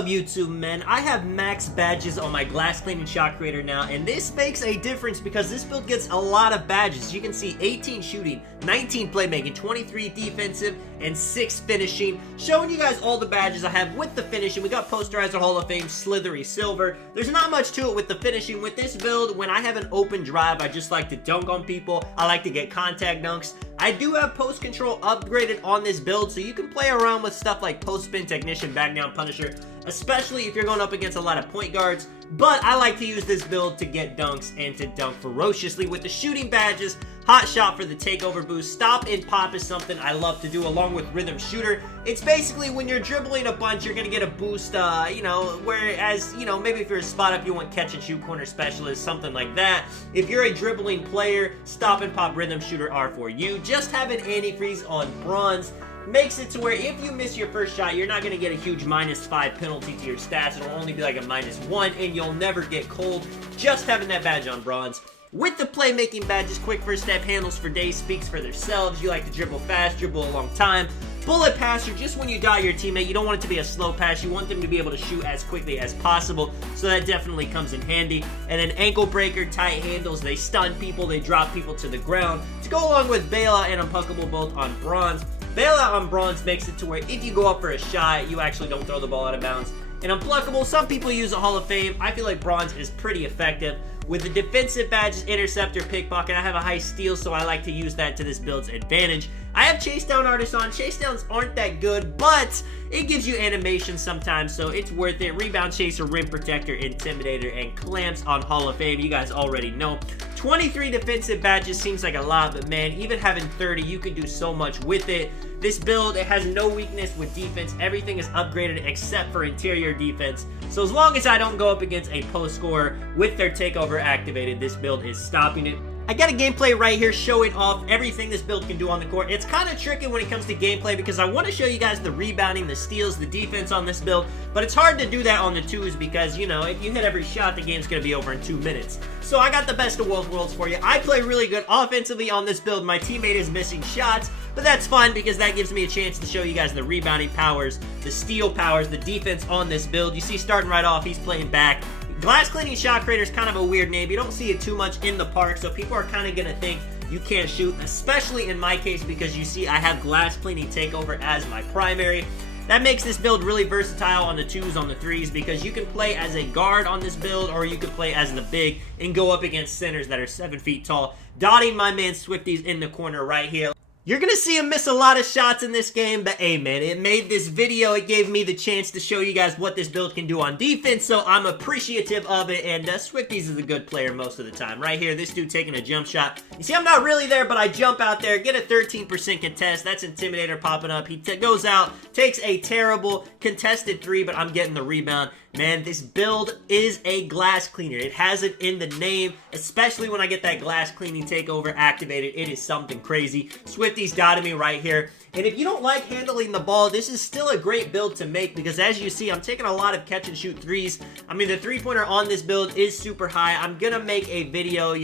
up, YouTube, man? I have max badges on my glass cleaning shot creator now, and this makes a difference because this build gets a lot of badges. You can see 18 shooting, 19 playmaking, 23 defensive, and 6 finishing. Showing you guys all the badges I have with the finishing. We got Posterizer Hall of Fame, Slithery Silver. There's not much to it with the finishing. With this build, when I have an open drive, I just like to dunk on people. I like to get contact dunks. I do have post control upgraded on this build, so you can play around with stuff like post spin, technician, back down, punisher, especially if you're going up against a lot of point guards. But I like to use this build to get dunks and to dunk ferociously with the shooting badges. Hot shot for the takeover boost. Stop and pop is something I love to do along with rhythm shooter. It's basically when you're dribbling a bunch, you're going to get a boost, whereas, maybe if you're a spot up, you want catch and shoot, corner specialist, something like that. If you're a dribbling player, stop and pop, rhythm shooter are for you. Just having antifreeze on bronze makes it to where if you miss your first shot, you're not going to get a huge -5 penalty to your stats. It'll only be like a -1, and you'll never get cold just having that badge on bronze. With the playmaking badges, quick first step, handles for days, speaks for themselves. You like to dribble fast, dribble a long time. Bullet passer, just when you dot your teammate, you don't want it to be a slow pass. You want them to be able to shoot as quickly as possible, so that definitely comes in handy. And then ankle breaker, tight handles, they stun people, they drop people to the ground. To go along with bailout and unpuckable both on bronze. Bailout on bronze makes it to where if you go up for a shot, you actually don't throw the ball out of bounds. And unpluckable, some people use a Hall of Fame. I feel like bronze is pretty effective. With the defensive badges, interceptor, pickpocket, I have a high steal, so I like to use that to this build's advantage. I have chase down artists on. Chase downs aren't that good, but it gives you animation sometimes, so it's worth it. Rebound chaser, rim protector, intimidator, and clamps on Hall of Fame. You guys already know. 23 defensive badges seems like a lot, but man, even having 30, you can do so much with it. This build, it has no weakness with defense. Everything is upgraded except for interior defense. So as long as I don't go up against a post scorer with their takeover activated, this build is stopping it. I got a gameplay right here showing off everything this build can do on the court. It's kind of tricky when it comes to gameplay because I want to show you guys the rebounding, the steals, the defense on this build, but it's hard to do that on the twos because, if you hit every shot, the game's going to be over in 2 minutes. So I got the best of both worlds for you. I play really good offensively on this build. My teammate is missing shots, but that's fun because that gives me a chance to show you guys the rebounding powers, the steal powers, the defense on this build. You see starting right off, he's playing back. Glass cleaning shot creator is kind of a weird name. You don't see it too much in the park, so people are kind of going to think you can't shoot, especially in my case because you see I have glass cleaning takeover as my primary. That makes this build really versatile on the 2s, on the 3s, because you can play as a guard on this build, or you can play as the big and go up against centers that are 7 feet tall. Dotting my man Swifties in the corner right here. You're going to see him miss a lot of shots in this game, but hey man, it made this video, it gave me the chance to show you guys what this build can do on defense, so I'm appreciative of it, and Swifties is a good player most of the time. Right here, this dude taking a jump shot. You see, I'm not really there, but I jump out there, get a 13% contest. That's Intimidator popping up. He goes out, takes a terrible contested 3, but I'm getting the rebound. Man, this build is a glass cleaner. It has it in the name, especially when I get that glass cleaning takeover activated. It is something crazy. Swifty's dotted me right here. And if you don't like handling the ball, this is still a great build to make because as you see, I'm taking a lot of catch and shoot 3s. I mean, the 3-pointer on this build is super high. I'm going to make a video,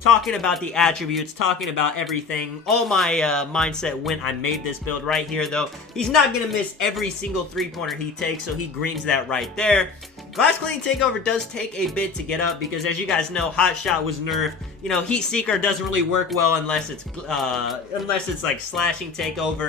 talking about the attributes, talking about everything, all my mindset when I made this build right here, though. He's not going to miss every single 3-pointer he takes, so he greens that right there. Glass cleaning takeover does take a bit to get up because, as you guys know, hot shot was nerfed. Heat seeker doesn't really work well unless it's like slashing takeover.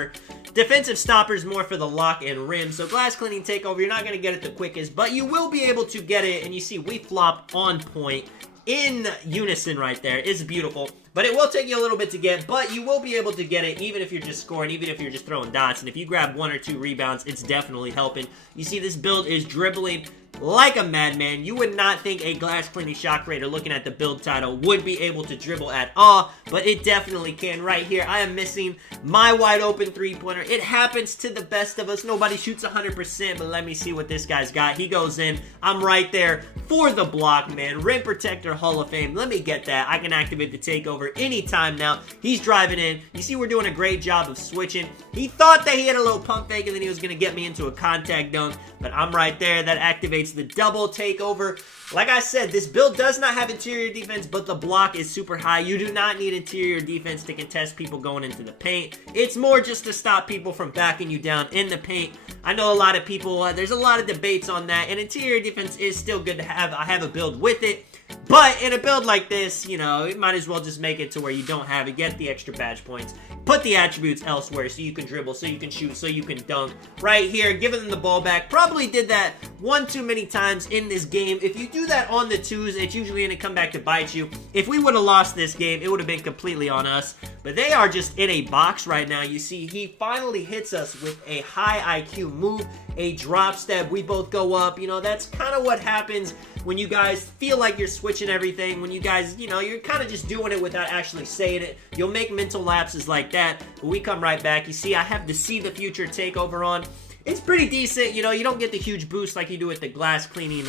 Defensive stoppers more for the lock and rim. So glass cleaning takeover, you're not going to get it the quickest, but you will be able to get it. And you see, we flop on point in unison right there. It's beautiful. But it will take you a little bit to get, but you will be able to get it even if you're just scoring, even if you're just throwing dots. And if you grab 1 or 2 rebounds, it's definitely helping. You see, this build is dribbling like a madman. You would not think a glass cleaning shot creator looking at the build title would be able to dribble at all, but it definitely can. Right here, I am missing my wide open 3-pointer. It happens to the best of us. Nobody shoots 100%, but let me see what this guy's got. He goes in. I'm right there for the block, man. Rim protector, Hall of Fame. Let me get that. I can activate the takeover anytime now. He's driving in. You see, we're doing a great job of switching. He thought that he had a little pump fake and then he was going to get me into a contact dunk, but I'm right there. That activates pace, the double takeover. Like I said, this build does not have interior defense, but the block is super high. You do not need interior defense to contest people going into the paint. It's more just to stop people from backing you down in the paint. I know a lot of people, there's a lot of debates on that, and interior defense is still good to have. I have a build with it. But in a build like this, you know, it might as well just make it to where you don't have it. Get the extra badge points. Put the attributes elsewhere so you can dribble, so you can shoot, so you can dunk. Right here, giving them the ball back. Probably did that one too many times in this game. If you do that on the twos, it's usually going to come back to bite you. If we would have lost this game, it would have been completely on us. But they are just in a box right now. You see, he finally hits us with a high IQ move, a drop step. We both go up. You know, that's kind of what happens when you guys feel like you're switching everything. When you guys, you know, you're kind of just doing it without actually saying it. You'll make mental lapses like that. But we come right back. You see, I have the See the Future takeover on. It's pretty decent. You know, you don't get the huge boost like you do with the glass cleaning,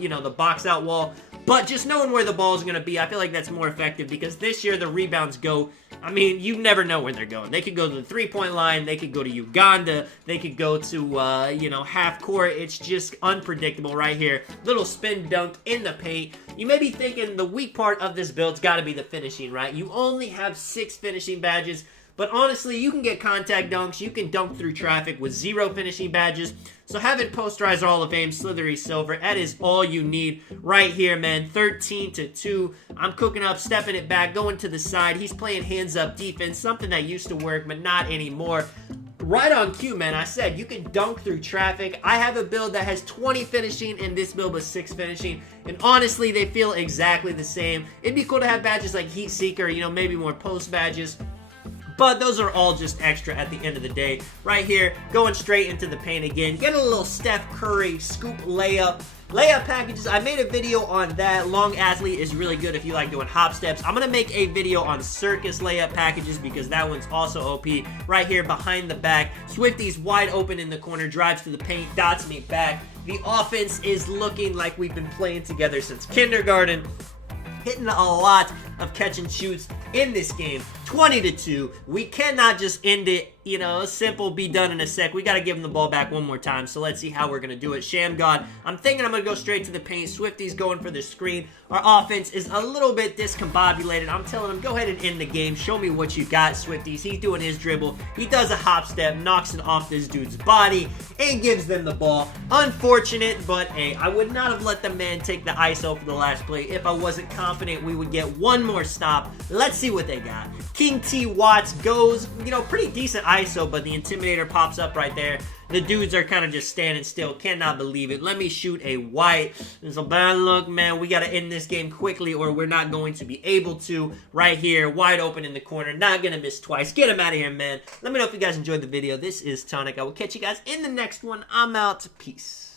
you know, the box out wall. But just knowing where the ball is going to be, I feel like that's more effective because this year the rebounds go, I mean, you never know where they're going. They could go to the three-point line. They could go to Uganda. They could go to, you know, half court. It's just unpredictable right here. Little spin dunk in the paint. You may be thinking the weak part of this build's got to be the finishing, right? You only have 6 finishing badges. But honestly, you can get contact dunks. You can dunk through traffic with 0 finishing badges. So having Posterizer Hall of Fame, Slithery Silver, that is all you need right here, man. 13-2. I'm cooking up, stepping it back, going to the side. He's playing hands-up defense, something that used to work, but not anymore. Right on cue, man. I said you can dunk through traffic. I have a build that has 20 finishing, and this build was 6 finishing. And honestly, they feel exactly the same. It'd be cool to have badges like Heat Seeker, you know, maybe more post badges. But those are all just extra at the end of the day. Right here, going straight into the paint again. Get a little Steph Curry scoop layup. Layup packages, I made a video on that. Long athlete is really good if you like doing hop steps. I'm going to make a video on circus layup packages because that one's also OP. Right here behind the back. Swifty's wide open in the corner, drives to the paint, dots me back. The offense is looking like we've been playing together since kindergarten. Hitting a lot of catch and shoots in this game. 20-2. We cannot just end it, you know, simple, be done in a sec. We got to give him the ball back one more time. So let's see how we're going to do it. Sham God, I'm thinking I'm going to go straight to the paint. Swifty's going for the screen. Our offense is a little bit discombobulated. I'm telling him, go ahead and end the game. Show me what you got, Swifties. He's doing his dribble. He does a hop step, knocks it off this dude's body, and gives them the ball. Unfortunate, but hey, I would not have let the man take the ISO for the last play if I wasn't confident we would get one more stop. Let's see what they got. King T. Watts goes, you know, pretty decent ISO, but the Intimidator pops up right there. The dudes are kind of just standing still. Cannot believe it. Let me shoot a white. It's a bad look, man. We got to end this game quickly or we're not going to be able to. Right here, wide open in the corner. Not going to miss twice. Get him out of here, man. Let me know if you guys enjoyed the video. This is Tonic. I will catch you guys in the next one. I'm out. Peace.